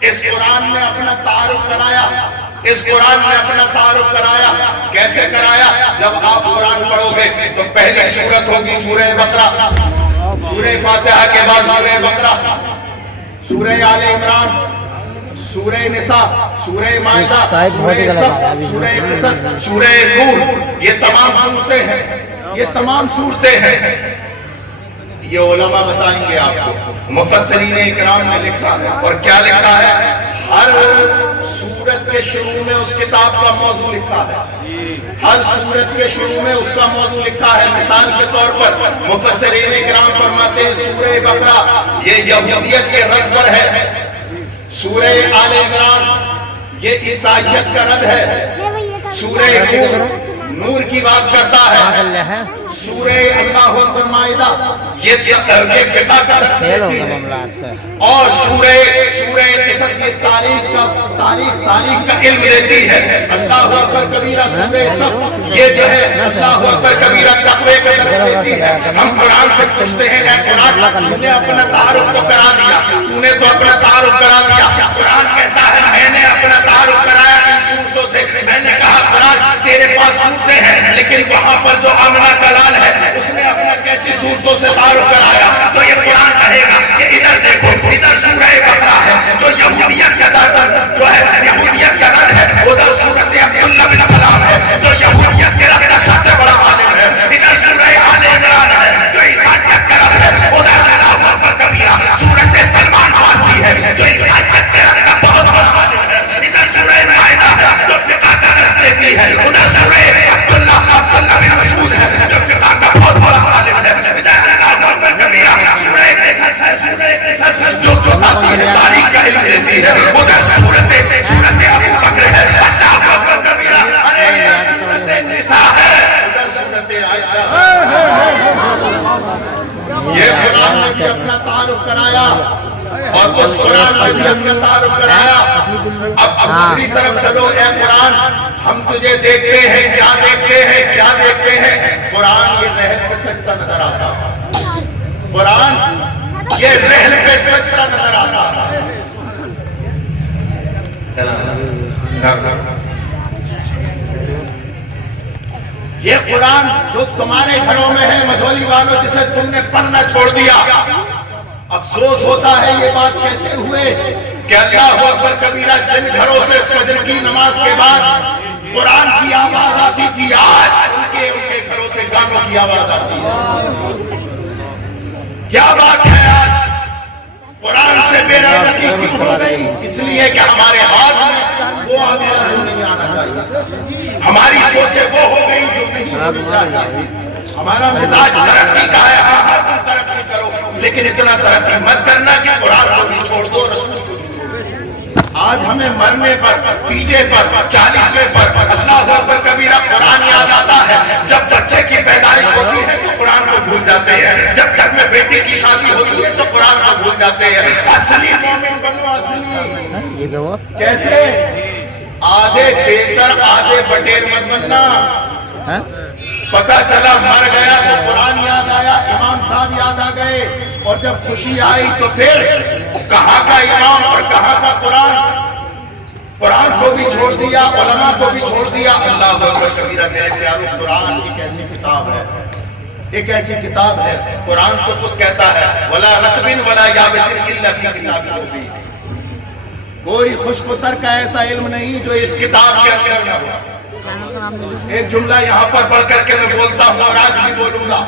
اس قرآن نے اپنا تعارف کرایا، اس قرآن نے اپنا تعارف کرایا۔ کیسے کرایا؟ جب آپ قرآن پڑھو گے تو پہلی سورت ہوگی سورہ بقرہ، سورہ فاتحہ کے بعد سورہ بقرہ، سورہ آل عمران، سورہ نساء، سورہ مائدہ، سورہ صف، سورہ قصص، سورہ نور۔ یہ تمام صورتیں ہیں، یہ تمام صورتیں ہیں۔ یہ علماء بتائیں گے آپ کو، مفسرین اکرام نے لکھا ہے۔ اور کیا لکھا ہے؟ ہر سورت کے شروع میں اس کتاب کا موضوع لکھا ہے، ہر سورت کے شروع میں اس کا موضوع لکھا ہے۔ مثال کے طور پر مفسرین اکرام فرماتے ہیں سورہ بقرہ یہ یہودیت کے رد پر ہے، سورہ آل عمران یہ عیسائیت کا رد ہے، سورہ نور کی بات کرتا ہے، سورہ اللہ اکبر مائدہ یہ فقہ کا رد دیتی ہے، اور سورہ قصص یہ تاریخ کا علم دیتی ہے۔ اللہ اکبر کبیرہ سورہ صف یہ جو ہے اللہ اکبر کبیرہ تقوی کا درس دیتی ہے۔ ہم قرآن سے پوچھتے ہیں اے قرآن تو نے اپنا تعارف تو کرا دیا، تو نے تو اپنا تعارف کرا دیا۔ قرآن کہتا ہے میں نے اپنا تعارف کرایا ان صورتوں سے۔ میں نے کہا قرآن تیرے پاس صورتیں ہیں لیکن وہاں پر جو آمنہ کلال ہے اس نے اپنا کیسی صورتوں سے تعارف کرایا؟ تو یہ قرآن کہے گا کہ ادھر دیکھو، ادھر سورہ بقرہ ہے جو یہودیت کا رد جو ہے، یہودیت کا رد ہے، ادھر سورۃ عبداللہ بن سلام ہے جو یہودیت کے رد کا سب سے بڑا عالم ہے، ادھر سورہ آل عمران ہے جو عیسائیت کا رد ہے، ادھر اللہ اکبر کبیرہ سورۃ سلمان فارسی ہے جو عیسائیت کے رد کا بہت بڑا عالم ہے، ادھر سورہ مائدہ ہے جو فقہ کا درس دیتی ہے، ادھر سورہ عبداللہ بن مسعود ہے جو فقہ کا بہت بڑا عالم ہے، ادھر اللہ اکبر کبیرہ سورہ قصص ہے، سورہ قصص جو تاریخ کا علم دیتی ہے، ادھر سورۃ ابو بکر ہے، اللہ اکبر کبیرہ، ادھر سورۃ نساء ہے، ادھر سورۃ عائشہ۔ یہ قرآن نے بھی اپنا تعارف کرایا اور اس قرآن نے بھی اپنا تعارف کرایا۔ اب دوسری طرف چلو اے قرآن ہم تجھے دیکھتے ہیں، کیا دیکھتے ہیں، کیا دیکھتے ہیں؟ قرآن یہ رحل پہ سجدہ نظر آتا ہے، قرآن یہ رحل پہ سجدہ نظر آتا ہے۔ یہ قرآن جو تمہارے گھروں میں ہے مجھولی والوں جسے تم نے پڑھنا چھوڑ دیا، افسوس ہوتا ہے یہ بات کہتے ہوئے کہ اللہ اکبر کبیرہ جن گھروں سے فجر کی نماز کے بعد قرآن کی آواز آتی تھی آج ان کے گھروں سے گانوں کی آواز آتی ہے۔ کیا بات ہے آج قرآن سے بے رغبتی کیوں ہو گئی؟ اس لیے کہ ہمارے ہاتھ میں وہ آ گیا جو نہیں آنا چاہیے، ہماری سوچیں وہ ہو گئی جو نہیں ہونی چاہیے، ہمارا مزاج ترقی کا ہے، ہاں تم ترقی کرو لیکن اتنا ترقی مت کرنا کہ قرآن کو بھی چھوڑ دو، رسول کو بھی چھوڑ دو۔ آج ہمیں مرنے پر، تیجے پر، 40ویں پر اللہ اکبر کبیرہ قرآن یاد آتا ہے۔ جب بچے کی پیدائش ہوتی ہے تو قرآن کو بھول جاتے ہیں، جب گھر میں بیٹی کی شادی ہوتی ہے تو قرآن کو بھول جاتے ہیں۔ اصلی مومن بنو، اصلی کیسے؟ آدھے دے کر آدھے بٹیر مت بننا۔ پتہ چلا مر گیا تو قرآن یاد آیا، امام صاحب یاد آ گئے، اور جب خوشی آئی تو پھر کہاں کا امام اور کہاں کا قرآن؟ قرآن کو بھی چھوڑ دیا، علماء کو بھی چھوڑ دیا۔ اللہ اکبر کبیرہ میرے پیارو، قرآن ایک ایسی کتاب ہے، ایک ایسی کتاب ہے، قرآن تو خود کہتا ہے وَلَا رَطْبٍ وَلَا يَابِسٍ إِلَّا فِي كِتَابٍ مُبِينٍ۔ کوئی خشک و تر کا ایسا علم نہیں جو اس کتاب کے اندر نہ ہوا۔ ایک جملہ یہاں پر پڑھ کر کے میں بولتا ہوں اور آج بھی بولوں گا۔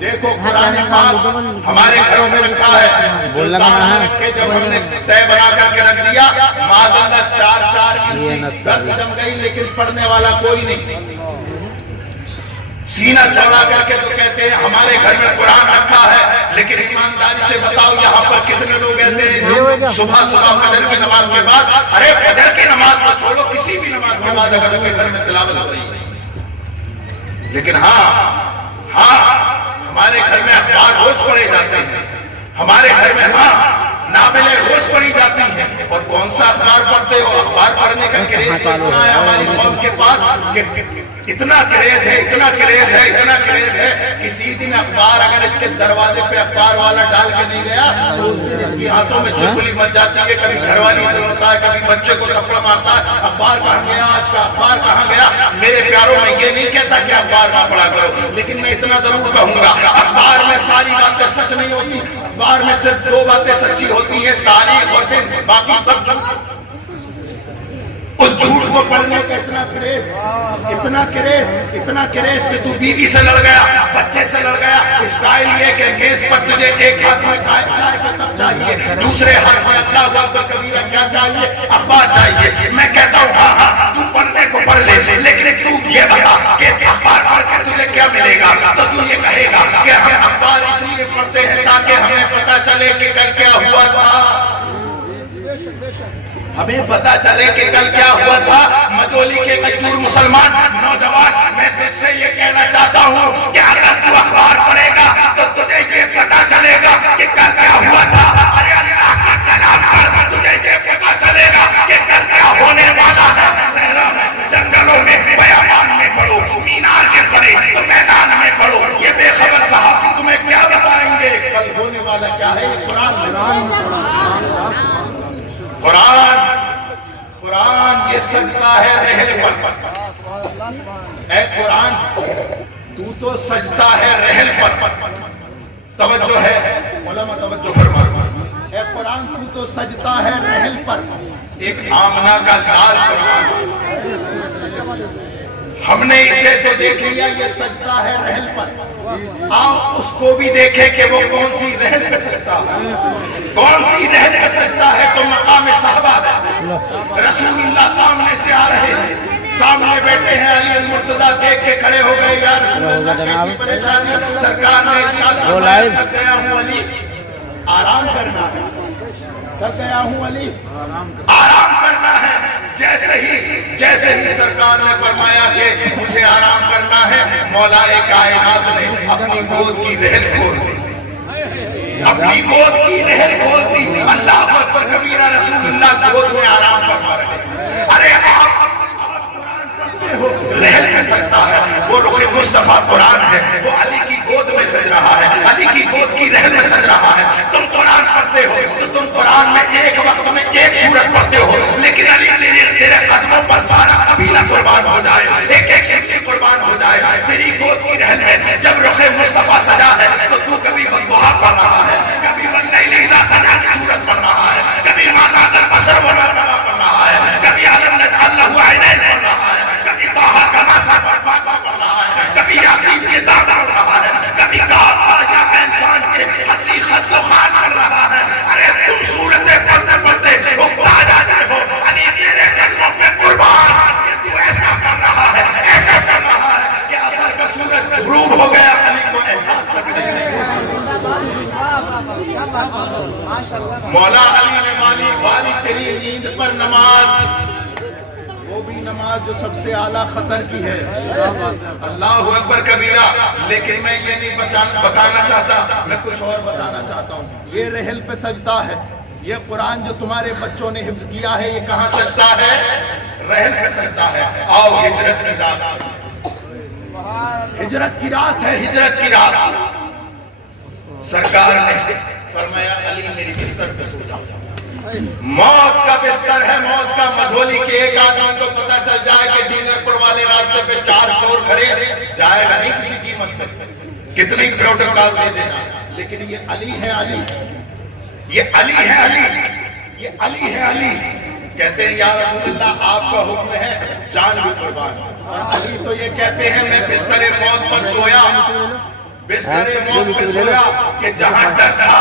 دیکھو قرآن پاک ہمارے گھروں میں رکھا ہے، جب ہم نے طے بنا کر کے رکھ دیا معاذ اللہ 4 انچ گرد جم گئی لیکن پڑھنے والا کوئی نہیں۔ سینہ چوڑا کر کے تو کہتے ہیں ہمارے گھر میں قرآن رکھا ہے، لیکن ایمانداری سے بتاؤ یہاں پر کتنے لوگ ایسے ہیں جو صبح فجر کی نماز کے بعد، ارے فجر کی نماز کو چھوڑو کسی بھی نماز کے بعد اگر اس کے گھر میں تلاوت ہو رہی ہے، لیکن ہاں ہمارے گھر میں اخبار روز پڑھے جاتے ہیں، ہمارے گھر میں ناولیں روز پڑھی جاتی ہیں، اور کون سا اخبار پڑھتے ہو؟ اخبار پڑھنے کا کریز اتنا ہے ہماری قوم کے پاس کہ اتنا کریز ہے، اتنا کریز ہے، اتنا کریز ہے، کسی دن اخبار اگر اس کے دروازے پہ اخبار والا ڈال کے نہیں گیا تو اس دن اس کی ہاتھوں میں چپلی مچ جاتی ہے، کبھی گھر والی سے ہوتا ہے، کبھی بچے کو تھپڑ مارتا ہے، اخبار کہاں گیا آج کا، اخبار کہاں گیا۔ میرے پیاروں میں یہ نہیں کہتا کہ اخبار نہ پڑھا کرو، لیکن میں اتنا ضرور کہوں گا اخبار میں ساری باتیں سچ نہیں ہوتی، اخبار میں صرف دو باتیں سچی ہوتی ہیں، تاریخ اور دن، باقی سب جھوٹ۔ اس جھوٹ کو پڑھنے کا اتنا کریز، اتنا کریز، اتنا کریز کہ تو بیوی سے لڑ گیا، بچے سے لڑ گیا۔ اسٹائل یہ کہ میز پر تجھے ایک ہاتھ میں چائے کا کپ چاہیے، دوسرے ہاتھ میں اللہ اکبر کبیرہ کیا چاہیے، اخبار چاہیے۔ میں کہتا ہوں ہاں تو پڑھنے کو پڑھ لے، لیکن تو یہ بتا کہ اخبار پڑھ کے تجھے کیا ملے گا؟ تو تو یہ کہے گا کہ ہم اخبار اس لیے پڑھتے ہیں تاکہ ہمیں پتہ چلے کہ کل کیا ہوا تھا، ہمیں پتا چلے کہ کل کیا ہوا تھا۔ مجولی کے مزدور مسلمان نوجوان، میں تجھ سے یہ کہنا چاہتا ہوں کہ اگر تو اخبار پڑھے گا تو تجھے یہ پتا چلے گا کہ کل کیا ہوا تھا۔ ارے اللہ کا کلام پڑھ، تجھے یہ پتا چلے گا کہ کل کیا ہونے والا ہے۔ صحرا میں، جنگلوں میں، بیابان میں پڑھو، مینار کے پڑھے تو میدان میں پڑھو، یہ بے خبر صحافی تمہیں کیا بتائیں گے کل ہونے والا کیا ہے۔ یہ قرآن یہ سجدہ ہے رحل پر۔ اے قرآن تو سجدہ ہے رحل پر، توجہ ہے علماء، توجہ فرما۔ اے قرآن تو سجدہ ہے رحل پر، ایک آمنہ کا لال قرآن، ہم نے اسے تو دیکھ لیا یہ سجدہ ہے رحل پر، آؤ اس کو بھی دیکھیں کہ وہ کون سی رحل پہ سجدہ ہے، کون سی رحل پہ سجدہ ہے۔ تو مقام صحابہ ہے، رسول اللہ سامنے سے آ رہے ہیں، سامنے بیٹھے ہیں، علی المرتضیٰ دیکھ کے کھڑے ہو گئے، یا رسول اللہ کیسی پریشانی، سرکار نے ارشاد فرمایا تھک گیا ہوں علی، آرام کرنا ہے، تھک گیا ہوں علی، آرام کرنا ہے۔ جیسے ہی سرکار نے فرمایا کہ مجھے آرام کرنا ہے، مولا کائنات نے اپنی گود کی رحل کھول دی، اپنی گود کی رحل کھول دی۔ اللہ اکبر کبیرہ، رسول اللہ گود میں آرام فرما رہے ہیں۔ ارے آپ قرآن پڑھتے ہو، رحل میں سجدہ ہے، وہ رخ مصطفیٰ قرآن ہے، وہ علی کی گود میں سج رہا ہے، علی کی گود کی رحل میں سج رہا ہے۔ تم قرآن پڑھتے ہو تو تم قرآن میں ایک وقت میں ایک سورت پڑھتے ہو، لیکن علی تیرے قدموں پر سارا قبیلہ قربان ہو جائے، ایک ایک سنی قربان ہو جائے تیری گود کی رحل میں۔ جب رخ مصطفیٰ سجا ہے تو تو کبھی والضحیٰ پڑھ رہا ہے، کبھی واللیل اذا سجا کی سورت پڑھ رہا ہے، کبھی ما زاغ البصر وما طغیٰ پڑھ رہا ہے، کبھی الم نجعل لہ عینین پڑھ رہا ہے، کبھی طٰہٰ کما صبح پڑھ رہا ہے، کبھی یاسین کے دام پڑھ رہا ہے، کبھی کہا یا انسان کے ہنسی خط و خال پڑھ رہا ہے۔ ارے تم سورتیں پڑھتے پڑھتے اکتا جاتے ہو، علی تیرے قدموں پہ قربان، کہ تو ایسا کر رہا ہے، ایسا کر رہا ہے کہ اثر کا سورج غروب ہو گیا، علی کو احساس تک نہیں۔ مولا علی نے والی تیری نیند پر نماز، وہ بھی نماز جو سب سے اعلیٰ خطر کی ہے، اللہ اکبر کبیرہ۔ لیکن میں یہ نہیں بتانا چاہتا، میں کچھ اور بتانا چاہتا ہوں۔ یہ رحل پہ سجدہ ہے، یہ قرآن جو تمہارے بچوں نے حفظ کیا ہے، یہ کہاں سجدہ ہے؟ رحل پہ سجدہ ہے۔ آؤ ہجرت کی رات، ہجرت کی رات ہے، ہجرت کی رات۔ سرکار نے فرمایا علی میری بستر پہ سو جاؤ، موت کا بستر ہے، موت کا۔ مجھولی کے ایک آدمی کو پتا چل جائے کہ ڈینگر پور والے راستے پہ 4 چور کھڑے، جائے گا نہیں کسی قیمت پہ، کتنی پروٹوکول دے دینا، لیکن یہ علی ہے، علی، یہ علی ہے، علی، یہ علی ہے، علی۔ کہتے ہیں یا رسول اللہ آپ کا حکم ہے جان بھی قربان، اور علی تو یہ کہتے ہیں میں بستر موت پر سویا، بستر موت پر سویا کہ جہاں ڈر تھا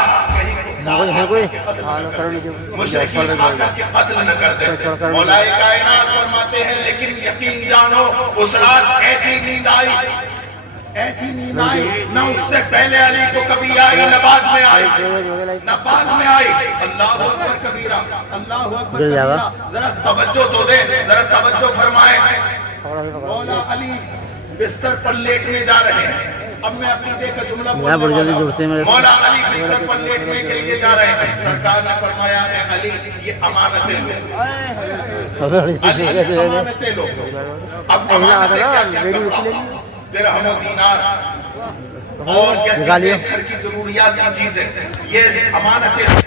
مشرکین آ کر کے قتل نہ کر دیتے۔ مولا کائنات فرماتے ہیں لیکن یقین جانو اس رات ایسی نیند آئی، ایسی نیند آئی نہ اس سے پہلے علی کو کبھی آئی، نہ بعد میں آئی، نہ بعد میں آئی۔ اللہ اکبر کبیرہ، اللہ اکبر کبیرہ۔ ذرا توجہ تو دے، ذرا توجہ فرمائے۔ مولا علی بستر پر لیٹنے جا رہے ہیں، اب میں عقیدے کا جملہ یہاں بڑی جلدی جڑتے ہیں میرے مولا علی بستر پر لیٹنے کے لیے جا رہے تھے، سرکار نے فرمایا اے علی یہ امانتیں لو، علی یہ امانتیں لو۔ اب امانتیں کیا درہم و دینار اور کیا چیزیں، گھر کی ضروریات کی چیزیں، یہ امانتیں